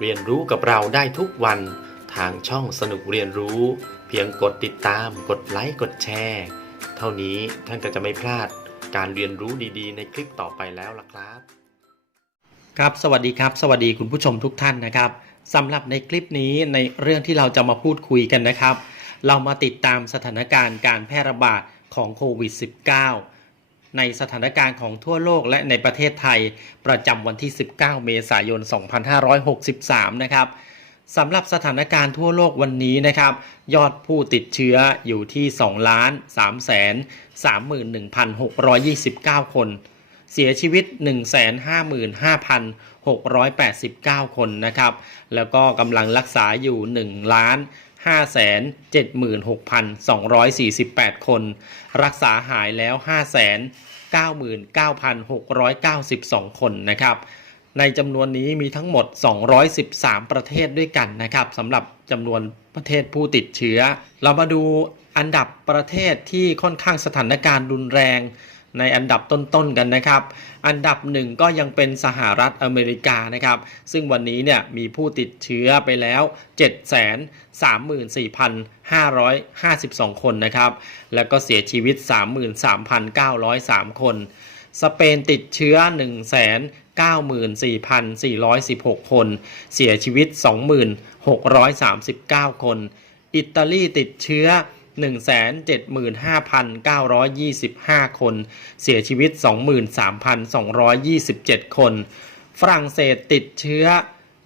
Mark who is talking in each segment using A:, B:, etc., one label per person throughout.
A: เรียนรู้กับเราได้ทุกวันทางช่องสนุกเรียนรู้ เพียงกดติดตาม กดไลค์กดแชร์ เท่านี้ท่านก็จะไม่พลาดการเรียนรู้ดีๆ ในคลิปต่อไปแล้วล่ะครับ
B: ครับสวัสดีครับ สวัสดีคุณผู้ชมทุกท่านนะครับสำหรับในคลิปนี้ในเรื่องที่เราจะมาพูดคุยกันนะครับ เรามาติดตามสถานการณ์การแพร่ระบาดของโควิด -19 ในสถานการณ์ของทั่วโลกและในประเทศไทยประจำวันที่ 19 เมษายน 2563 นะครับสำหรับสถานการณ์ทั่วโลกวันนี้นะครับ ยอดผู้ติดเชื้ออยู่ที่2ล้าน3แสน31,629 คน เสียชีวิต 155,689 คนนะครับ แล้วก็กำลังรักษาอยู่1ล้าน 576,248 คน รักษาหายแล้ว 599,692 คนนะครับในจำนวนนี้มีทั้งหมด 213 ประเทศด้วยกันนะครับสำหรับจำนวนประเทศผู้ติดเชื้อ เรามาดูอันดับประเทศที่ค่อนข้างสถานการณ์รุนแรง ในอันดับต้นๆกันนะครับ อันดับหนึ่งก็ยังเป็นสหรัฐอเมริกานะครับ ซึ่งวันนี้เนี่ยมีผู้ติดเชื้อไปแล้ว 734,552 คนนะครับ แล้วก็เสียชีวิต 33,903 คน สเปนติดเชื้อ194,416 คน เสียชีวิต 2,639 คน อิตาลีติดเชื้อ 175,925 คน เสียชีวิต 23,227 คน ฝรั่งเศสติดเชื้อ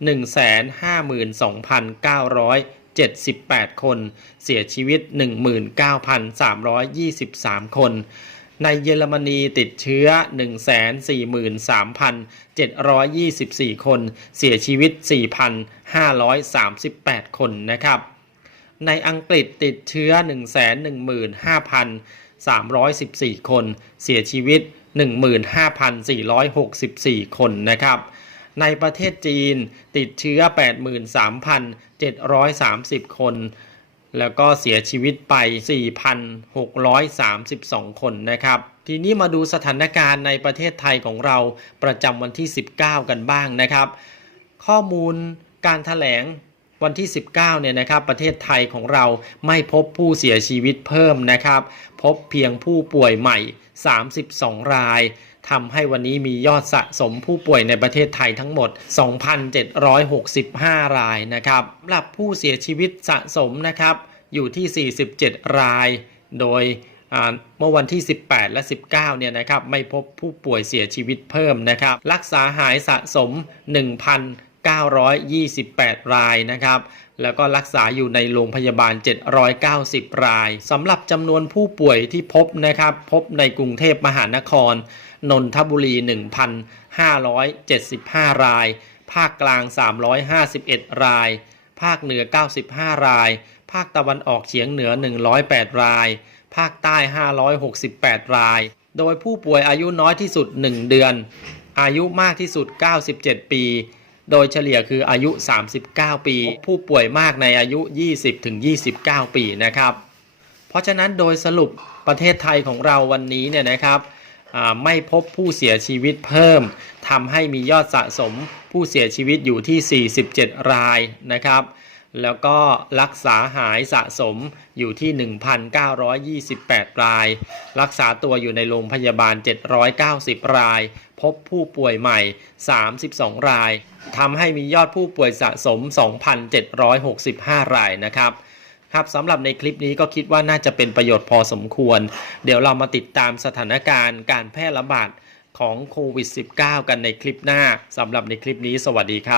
B: 152,978 คน เสียชีวิต 19,323 คนในเยอรมนีติดเชื้อ 143,724 คน เสียชีวิต 4,538 คนนะครับ ในอังกฤษติดเชื้อ 115,314 คน เสียชีวิต 15,464 คนนะครับในประเทศจีนติดเชื้อ 83,730 คน แล้วก็เสียชีวิตไป 4,632 คนนะครับ ทีนี้มาดูสถานการณ์ในประเทศไทยของเราประจำวันที่ 19 กันบ้างนะครับ ข้อมูลการถแถลง วันที่ 19 เนี่ยนะครับ ประเทศไทยของเราไม่พบผู้เสียชีวิตเพิ่มนะครับ พบเพียงผู้ป่วยใหม่ 32 รายทำให้วันนี้มียอดสะสมผู้ป่วยในประเทศไทยทั้งหมด 2,765 รายนะครับสำหรับผู้เสียชีวิตสะสมนะครับ อยู่ที่ 47 ราย โดยเมื่อวันที่ 18 และ 19 เนี่ยนะครับ ไม่พบผู้ป่วยเสียชีวิตเพิ่มนะครับ รักษาหายสะสม 928 รายนะครับ แล้วก็รักษาอยู่ในโรงพยาบาล 790 รายสำหรับจำนวนผู้ป่วยที่พบนะครับ พบในกรุงเทพมหานคร นนทบุรี 1,575 ราย ภาคกลาง 351 ราย ภาคเหนือ 95 ราย ภาคตะวันออกเฉียงเหนือ 108 ราย ภาคใต้ 568 ราย โดยผู้ป่วยอายุน้อยที่สุด 1 เดือน อายุมากที่สุด 97 ปี โดยเฉลี่ยคืออายุ 39 ปี ผู้ป่วยมากในอายุ 20-29 ปีนะครับ เพราะฉะนั้นโดยสรุปประเทศไทยของเราวันนี้เนี่ยนะครับอ่าไม่พบผู้เสียชีวิตเพิ่มทำให้มียอดสะสมผู้เสียชีวิตอยู่ที่ 47 รายนะครับ แล้วก็รักษาหายสะสมอยู่ที่ 1,928 ราย รักษาตัวอยู่ในโรงพยาบาล 790 ราย พบผู้ป่วยใหม่ 32 รายทำให้มียอดผู้ป่วยสะสม 2,765 รายนะครับครับสำหรับในคลิปนี้ก็คิดว่าน่าจะเป็นประโยชน์พอสมควร เดี๋ยวเรามาติดตามสถานการณ์การแพร่ระบาดของโควิด -19 กันในคลิปหน้าสำหรับในคลิปนี้สวัสดีครับ